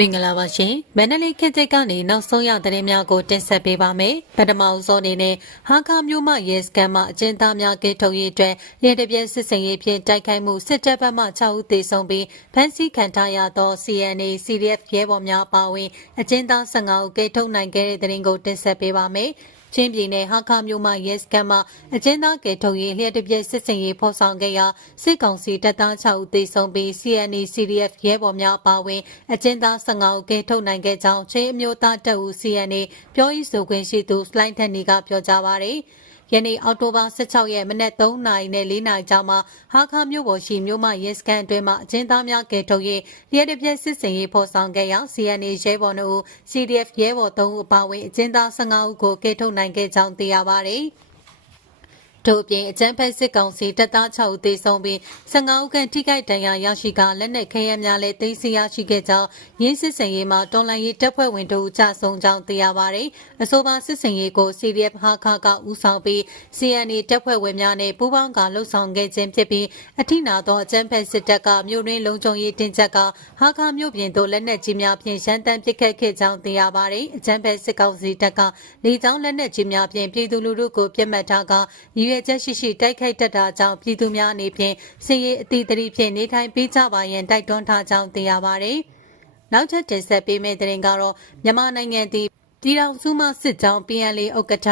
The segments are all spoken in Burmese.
မင်္ဂလာပါရှင်မန္တလေးခေတ်သစ်ကနေနောက်ဆုံးရသတင်းများကိုတင်ဆက်ပေးပါမယ်ပထမအဆုံးအနေနဲ့ဟာခါမျိုးမရဲစကန်မှအကျဉ်းသားများကေထုတ်ရေးအတွက်လျှက်တပြက်စစ်စင်ရေးဖြင့်တိုက်ခိုက်မှုစစ်တပ်ဘက်မှ6ဦးသေဆုံးပြီးဖမ်းဆီးခံထားရသော CNA CDF ရဲဘော်များပါဝင်အကျဉ်းသား15ဦးကေထုတ်နိုင်ခဲ့တဲ့သတင်းကိုတင်ဆက်ပေးပါမယ် ချင်းပြည်နယ်ဟာခါမြို့မှရဲစခန်းမှာအကျဉ်းသားကယ်ထုတ်ရေးလျှက်တပြက်စစ်စင်ရေးဖော်ဆောင်ခဲ့ရာစစ်ကောင်စီတပ်သား6ဦးသေဆုံးပြီး CNA CDF ရဲဘော်များပါဝင်အကျဉ်းသား15ဦးကယ်ထုတ်နိုင်ခဲ့ကြောင်းချင်းအမျိုးသားတပ်ဦး CNA ပြောရေးဆိုခွင့်ရှိသူစလိုင်းထန်နီကပြောကြားပါရယ် ယနေ့အောက်တိုဘာ16ရက်မနက်3နာရီနဲ့4နာရီကြားမှာဟာခါမြို့ပေါ်ရှိမြို့မရဲစခန်းအတွင်းမှာအကျဉ်းသားများကယ်ထုတ်ရေးလျှက်တစ်ပြက်စစ်စင်ရေးဖော်ဆောင်ခဲ့ရာ CNA ရဲဘော်တို့ CDF ရဲဘော်3ဦးအပါအဝင်အကျဉ်းသား15ဦးကိုကယ်ထုတ်နိုင်ခဲ့ကြောင်းသိရပါတယ်။ ထို့အပြင်အကြမ်းဖက်စစ်ကောင်စီတပ်သား6ဦးသေဆုံးပြီး15ဦးခန့်ထိခိုက်ဒဏ်ရာရရှိကလက်နက်ခဲယမ်းများလည်းသိမ်းဆည်းရရှိခဲ့ကြောင်းရင်းစစ်စင်ရေးမှာတော်လှန်ရေးတပ်ဖွဲ့ဝင်တို့ကြဆုံးကြောင်းသိရပါတယ်။အဆိုပါစစ်စင်ရေးကို CDF ဟာခါကဦးဆောင်ပြီး CNA တပ်ဖွဲ့ဝင်များနဲ့ပူးပေါင်းကလှုပ်ဆောင်ခဲ့ခြင်းဖြစ်ပြီးအထိနာသောအကြမ်းဖက်စစ်တပ်ကမြို့ရင်းလုံခြုံရေးတင်ကြပ်ကဟာခါမြို့ပြင်သို့လက်နက်ကြီးများဖြင့်ရန်တမ်းပစ်ခတ်ခဲ့ကြောင်းသိရပါတယ်။အကြမ်းဖက်စစ်ကောင်စီတပ်ကလေကြောင်းလက်နက်ကြီးများဖြင့်ပြည်သူလူထုကိုပြစ်မှတ်ထားကရည်ရွယ်ချက်ရှိရှိတိုက်ခိုက်တတ်တာကြောင့်ပြည်သူများအနေဖြင့်စည်ရေးအသီးသတိဖြင့်နေထိုင်ပေးကြပါရန်တိုက်တွန်းထားကြောင်းသိရပါတယ်။နောက်ထပ်တင်ဆက်ပေးမယ့်သတင်းကတော့မြန်မာနိုင်ငံသည်ပြည်ထောင်စုမှစစ်ကြောင်း PNL ဥက္ကဋ္ဌ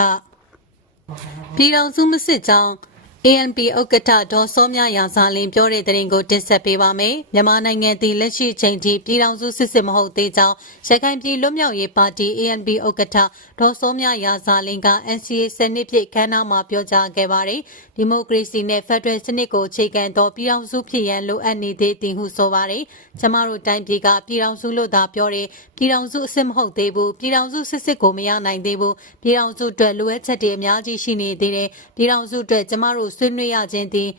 ပြည်ထောင်စုမစစ်ကြောင်း ANP ဥက္ကဋ္ဌဒေါ်စောမြရာဇာလင်းပြောတဲ့သတင်းကိုတင်ဆက်ပေးပါမယ်။မြန်မာနိုင်ငံသည်လက်ရှိချိန်ထိပြည်ထောင်စုစစ်စစ်မဟုတ်သေးကြောင်းရခိုင်ပြည်လွတ်မြောက်ရေးပါတီ ANP ဥက္ကဋ္ဌဒေါ်စောမြရာဇာလင်းက NCA စနစ်ပြည့်ခမ်းနားမှာပြောကြားခဲ့ပါတယ်။ဒီမိုကရေစီနဲ့ဖက်ဒရယ်စနစ်ကိုအခြေခံသောပြည်ထောင်စုဖြစ်ရန်လိုအပ်နေသေးသည်ဟုဆိုပါတယ်။ကျမတို့တိုင်းပြည်ကပြည်ထောင်စုလို့သာပြောတယ်။ပြည်ထောင်စုအစစ်မဟုတ်သေးဘူး။ပြည်ထောင်စုစစ်စစ်ကိုမရနိုင်သေးဘူး။ပြည်ထောင်စုအတွက်လိုအပ်ချက်တွေအများကြီးရှိနေသေးတယ်။ပြည်ထောင်စုအတွက်ကျမတို့ဆွေးနွေးရခြင်းသည်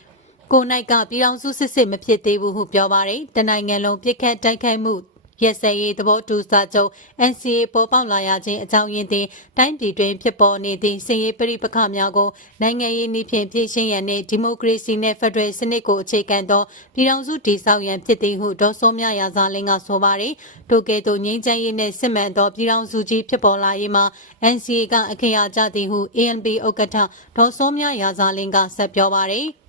ကိုနိုင်ကပြည်ထောင်စုစစ်စစ်မဖြစ်သေးဘူးဟုပြောပါတယ်တနိုင်ငံလုံးပြစ်ခတ်တိုက်ခိုက်မှု ရက်စက်ရေးသဘောတူစာချုပ် NCA ပေါ်ပေါက်လာရခြင်းအကြောင်းရင်းသည်တိုင်းပြည်တွင်ဖြစ်ပေါ်နေသည့်စည်ရေးပရိပခများကိုနိုင်ငံရေးနည်းဖြင့်ပြည်ရှင်းရန်နှင့်ဒီမိုကရေစီနှင့်ဖက်ဒရယ်စနစ်ကိုအခြေခံသောပြည်ထောင်စုတည်ဆောက်ရန်ဖြစ်သည်ဟုဒေါ်စောမြရာဇာလင်းကဆိုပါသည်ထိုကဲ့သို့ငြိမ်းချမ်းရေးနှင့်စစ်မှန်သောပြည်ထောင်စုကြီးဖြစ်ပေါ်လာရေးမှာ NCA ကအခရာကြသည်ဟု ANP ဥက္ကဋ္ဌဒေါ်စောမြရာဇာလင်းကဆက်ပြောပါသည်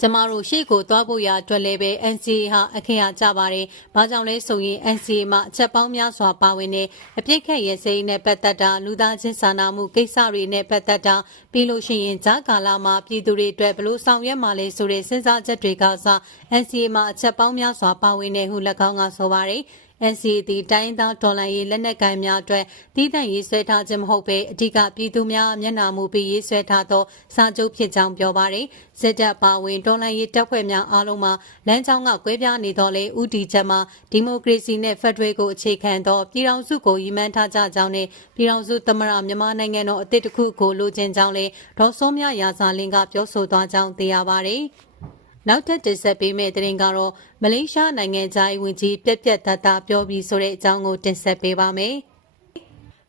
ကျမတို့ရှေ့ကိုသွားဖို့ရအတွက်လည်းပဲ NCA ဟာအခရာကြပါတယ်။ဘာကြောင့်လဲဆိုရင် NCA မှာအချက်ပေါင်းများစွာပါဝင်တဲ့အပြစ်ခက်ရဲစိမ်းနဲ့ပတ်သက်တာလူသားချင်းစာနာမှုကိစ္စတွေနဲ့ပတ်သက်တာပြီးလို့ရှိရင်ဂျာကာလာမှာပြည်သူတွေအတွက်ဘလို့ဆောင်ရွက်မှလဲဆိုတဲ့စဉ်းစားချက်တွေကစ NCA မှာအချက်ပေါင်းများစွာပါဝင်တဲ့ဟု၎င်းကဆိုပါတယ်။ NCA သည်တိုင်းသားဒေါ်လာရေးလက်နက်ကိုင်များအတွက်တည်တံ့ရေးဆွဲထားခြင်းမဟုတ်ဘဲအဓိကပြည်သူများမျက်နှာမူပြီးရေးဆွဲထားသောစာချုပ်ဖြစ်ကြောင်းပြောပါရယ်စစ်တပ်ပါဝင်ဒေါ်လာရေးတပ်ဖွဲ့များအားလုံးမှာလမ်းကြောင်းကကွဲပြားနေတော့လေဥတီချက်မှာဒီမိုကရေစီနဲ့ဖက်ဒရယ်ကိုအခြေခံသောပြည်ထောင်စုကိုရည်မှန်းထားကြကြောင်းနဲ့ပြည်ထောင်စုသမရမြန်မာနိုင်ငံတော်အသစ်တစ်ခုကိုလိုချင်ကြောင်းလေဒေါ်စောမြရာဇာလင်းကပြောဆိုသွားကြောင်းသိရပါရယ် နောက်ထပ်တင်ဆက်ပေးမယ့်သတင်းကတော့မလေးရှားနိုင်ငံသားဝင်ကြီးပြက်ပြက်သားသားပြောပြီးဆိုတဲ့အကြောင်းကိုတင်ဆက်ပေးပါမယ်။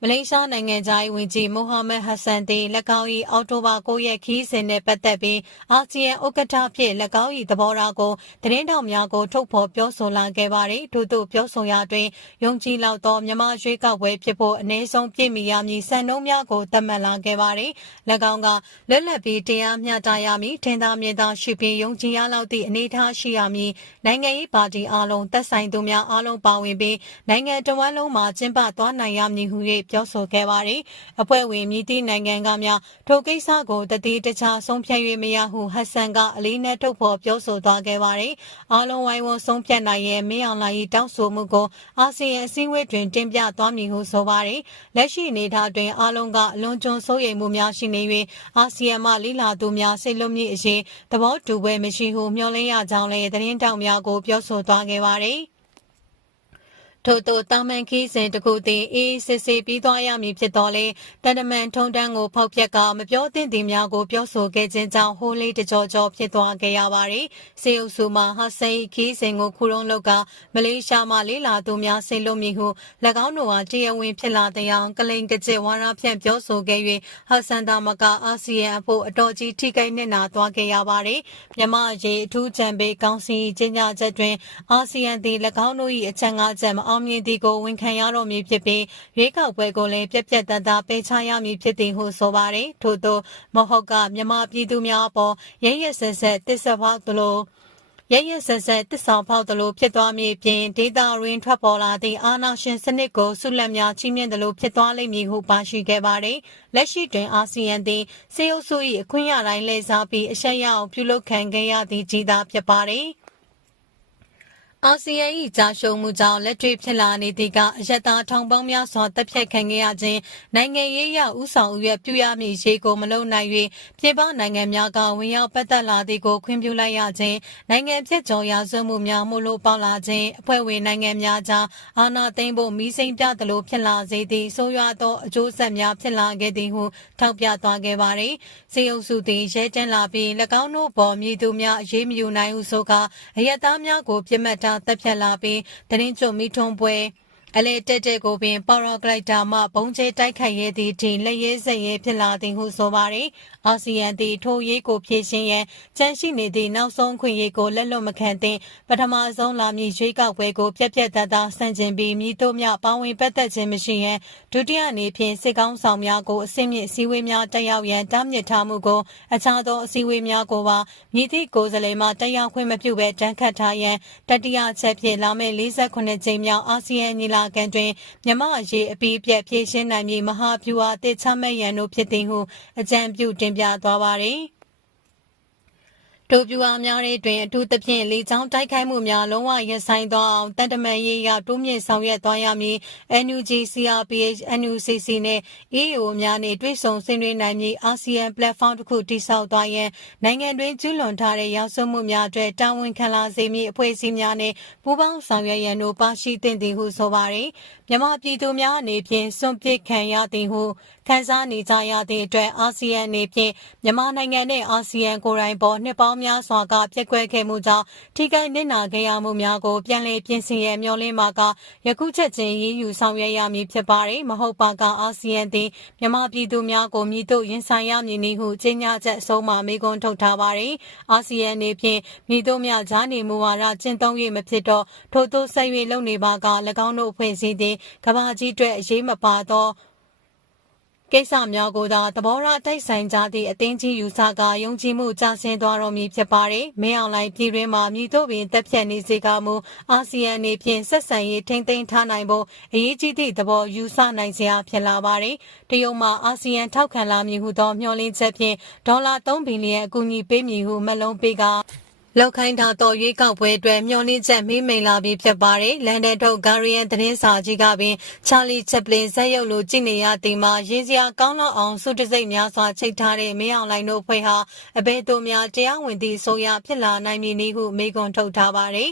မလေးရှားနိုင်ငံသားဝင်ကြီးမိုဟာမက်ဟဆန်တီ၎င်း၏အော်တိုဘာ9ရက်ခီးစဉ်နဲ့ပတ်သက်ပြီးအာဆီယံဥက္ကဋ္ဌဖြစ်၎င်း၏သဘောထားကိုသတင်းတောင်များကိုထုတ်ဖော်ပြောဆိုလာခဲ့ပါတယ်။ထို့သို့ပြောဆိုရာတွင်ယုံကြည်လောက်သောမြမရွေးကောက်ပွဲဖြစ်ဖို့အ ਨੇ ဆုံးပြည့်မီရမည်စံနှုန်းများကိုသတ်မှတ်လာခဲ့ပါတယ်။၎င်းကလွတ်လပ်ပြီးတရားမျှတရမည်ထင်သာမြင်သာရှိပြီးယုံကြည်ရလောက်သည့်အနေအထားရှိရမည်နိုင်ငံရေးပါတီအလုံးသက်ဆိုင်သူများအလုံးပါဝင်ပြီးနိုင်ငံတော်ဝန်လုံးမှာကျင်းပသွားနိုင်ရမည်ဟု၍ပြောဆိုခဲ့ပါတယ်။အဖွဲ့ဝင်မြည်သည့်နိုင်ငံကများထိုကိစ္စကိုတတိတခြားဆုံးဖြတ်၍မရဟုဟတ်ဆန်ကအလေးနဲ့ထုတ်ဖော်ပြောဆိုသွားခဲ့ပါတယ်။အားလုံးဝိုင်းဝန်းဆုံးဖြတ်နိုင်ရဲ့မင်းအောင်လှိုင်၏တောင်းဆိုမှုကိုအာဆီယံအစည်းအဝေးတွင်တင်ပြသွားမည်ဟုဆိုပါတယ်။လက်ရှိအနေအထားတွင်အားလုံးကအလွန်ကျွံစိုးရိမ်မှုများရှိနေ၍အာဆီယံမှလိလာသူများစိတ်လွတ်မြင့်အရေးသဘောတူပွဲမရှိဟုမျှော်လင့်ရကြောင်းလည်းသတင်းတောက်များကိုပြောဆိုသွားခဲ့ပါတယ်။ ထို့သောတာမန်ခီးစဉ်တခုသည်အေးစစ်စစ်ပြီးသွားရမည်ဖြစ်တော်လေတန်တမန်ထုံတန်းကိုဖောက်ပြက်ကမပြောသင့်သည်များကိုပြောဆိုခဲ့ခြင်းကြောင့်ဟိုးလေးတကြောကြောဖြစ်သွားခဲ့ရပါသည်စေအုပ်စုမှဟာဆိန်ခီးစဉ်ကိုခူရုံးလောက်ကမလေးရှားမှလေးလာသူများဆင်လို့မည်ဟု၎င်းတို့ဟာတရားဝင်ဖြစ်လာတဲ့အောင်ကလိန်ကကျဝါရဖြန့်ပြောဆိုခဲ့၍ဟာဆန်တာမကအာဆီယံအဖို့အတော်ကြီးထိခိုက်နစ်နာသွားခဲ့ရပါသည်မြမရေအထူးချံပေကောင်းစီကျင်းညာချက်တွင်အာဆီယံသည်၎င်းတို့၏အချမ်းငါးချက်မအောင်အောင်မြင်သည်ကိုဝန်ခံရတော့မည်ဖြစ်ပြီးရွေးကောက်ပွဲကိုလည်းပြက်ပြက်တန်းသားပေးချရမည်ဖြစ်သည်ဟုဆိုပါတယ်ထို့သောမဟုတ်ကမြန်မာပြည်သူများအပေါ်ရရဆက်ဆက်တစ္ဆဖောက်သလိုရရဆက်ဆက်တစ္ဆောင်ဖောက်သလိုဖြစ်သွားမည်ပြင်ဒေတာရင်းထွက်ပေါ်လာသည့်အာနာရှင်စနစ်ကိုဆုလက်များချင်းမြင့်သလိုဖြစ်သွားလိမ့်မည်ဟုပါရှိခဲ့ပါတယ်။လက်ရှိတွင်အာဆီယံသည်စေအုပ်စု၏အခွင့်အရေးတိုင်းလဲစားပြီးအရှက်ရအောင်ပြုလုပ်ခံခဲ့ရသည့်ကြီးသားဖြစ်ပါတယ်။ အာဆီယံ၏ကြာရှုံးမှုကြောင့်လက်တွေ့ဖြစ်လာနေသည့်ကအယက်သားထောင်ပေါင်းများစွာတပ်ဖြတ်ခံခဲ့ရခြင်းနိုင်ငံရေးရဥဆောင်ဥရပြုရမည့်ရေကိုမလုံနိုင်၍ပြည်ပနိုင်ငံများကဝင်ရောက်ပတ်သက်လာသည်ကိုခွင့်ပြုလိုက်ရခြင်းနိုင်ငံဖြစ်ကျော်ရာဇဝမှုများမှုလို့ပေါလာခြင်းအဖွဲ့ဝင်နိုင်ငံများကြားအာဏာသိမ်းဖို့မီးစိမ်းပြသလိုဖြစ်လာစေသည့်ဆိုးရွားသောအကျိုးဆက်များဖြစ်လာခဲ့သည်ဟုထောက်ပြသွားခဲ့ပါသည်စေအုပ်စုသည်ရဲတန်းလာပြီး၎င်းတို့ပေါ်မြည်သူများအရေးမယူနိုင်ဟုဆိုကာအယက်သားများကိုပြစ်မှတ်ထားတပ်ဖြတ်လာပြီးတရင်ကျွမိထုံပွဲ အလေတက်တဲ့ကိုပင်ပါရာဂလိုက်တာမှဘုံကျဲတိုက်ခိုက်ရသည့်တင်လက်ရဲစက်ရဲဖြစ်လာသည်ဟုဆိုပါရယ်အာဆီယံသည်ထိုရေးကိုဖြည့်ရှင်းရန်ကြန့်ရှိနေသည့်နောက်ဆုံးခွင့်ရေးကိုလက်လွတ်မခံသင့်ပထမဆုံးလာမည့်ရွေးကောက်ပွဲကိုပြက်ပြက်သားသားဆန့်ကျင်ပြီးမြည်တို့မြပါဝင်ပတ်သက်ခြင်းမရှိရန်ဒုတိယအနေဖြင့်စစ်ကောင်းဆောင်များကိုအစင်းမြင့်စည်းဝေးများတက်ရောက်ရန်တားမြစ်ထားမှုကိုအခြားသောအစည်းအဝေးများကိုပါမြည်သည့်ကိုယ်စားလှယ်မှတက်ရောက်ခွင့်မပြုဘဲတန်းခတ်ထားရန်တတိယချက်ဖြင့်လာမယ့်48ကြိမ်မြောက်အာဆီယံညီလာခံတွင်မြမအရေးအပြီးပြက်ဖြည့်ရှင်းနိုင်မည့်မဟာဗျူဟာတစ်ချမဲ့ရန်တို့ဖြစ်သည်ဟုအကြံပြုတင်ပြသွားပါသည် တို့ပြူအားများတဲ့တွင်အထူးသဖြင့်လေကြောင်းတိုက်ခိုက်မှုများလုံးဝရပ်ဆိုင်သွားအောင်တန်တမန်ရေးရတိုးမြင့်ဆောင်ရွက်သွားရမည် NUG CRPH NUCC နဲ့ EAO များနဲ့တွဲဆုံဆွေးနွေးနိုင်မည်အာဆီယံ platform တစ်ခုတည်ဆောက်သွားရန်နိုင်ငံတွင်ကျူးလွန်ထားတဲ့ရောက်စွမှုများအတွက်တာဝန်ခံလာစေမည့်အဖွဲ့အစည်းများနဲ့ပူးပေါင်းဆောင်ရွက်ရန်တို့ပါရှိသင့်သည်ဟုဆိုပါရယ်မြန်မာပြည်သူများအနေဖြင့်စွန့်ပစ်ခံရသည်ဟု ခန်းစားနေကြရသည့်အတွက်အာဆီယံအနေဖြင့်မြန်မာနိုင်ငံနဲ့အာဆီယံကိုယ်တိုင်ပေါ်နှစ်ပေါင်းများစွာကပြက်ကွက်ခဲ့မှုကြောင့်ထိခိုက်နစ်နာခဲ့ရမှုများကိုပြန်လည်ပြင်ဆင်ရန်မျှော်လင့်မှာကယခုချက်ချင်းရည်ယူဆောင်ရွက်ရမည်ဖြစ်ပါတယ်မဟုတ်ပါကအာဆီယံသည်မြန်မာပြည်သူများကိုမြည်တို့ရင်ဆိုင်ရမည်နည်းဟုကြေညာချက်အဆုံးမှာမေခွန်းထုတ်ထားပါတယ်အာဆီယံအနေဖြင့်မြည်တို့များဂျာနေမူဝါဒကျင့်သုံး၍မဖြစ်တော့ထို့သောဆက်၍လုပ်နေပါက၎င်းတို့ဖွဲ့စည်းသည်ကဘာကြီးအတွက်အရေးမပါသော ကိစ္စများကိုသာသဘောထားတိုက်ဆိုင်ကြသည့်အသင်းကြီးယူဆကယုံကြည်မှုကျဆင်းသွားတော်မူဖြစ်ပါတယ်။မင်းအောင်လှိုင်ပြည်တွင်းမှာမြည်တို့ပင်တက်ဖြတ်နေစေကမူအာဆီယံအနေဖြင့်ဆက်ဆံရေးထိမ့်သိမ်းထားနိုင်ဖို့အရေးကြီးသည့်သဘောယူဆနိုင်စရာဖြစ်လာပါတယ်။တရုတ်မှအာဆီယံထောက်ခံလာမည်ဟုသောမျှော်လင့်ချက်ဖြင့်ဒေါ်လာ3ဘီလီယံအကူအညီပေးမည်ဟုမက်လုံးပေးက လောက်ခိုင်းထားသောရွေးကောက်ပွဲအတွက်မျှော်လင့်ချက်မိမိန်လာပြီးဖြစ်ပါတယ်။လန်ဒန်ထုတ်ဂါရီယန်သတင်းစာကြီးကပင်ချာလီချက်ပလင်ဇက်ရုပ်လိုကြည့်နေရသည်မှာရင်းစရာကောင်းတော့အောင်စုတစိတ်များစွာချိတ်ထားတဲ့မင်းအောင်လှိုင်တို့ဖွဲ့ဟာအဘဲတို့များတရားဝင်သည့်ဆိုရဖြစ်လာနိုင်မည်နည်းဟုမေကွန်ထုတ်ထားပါတယ်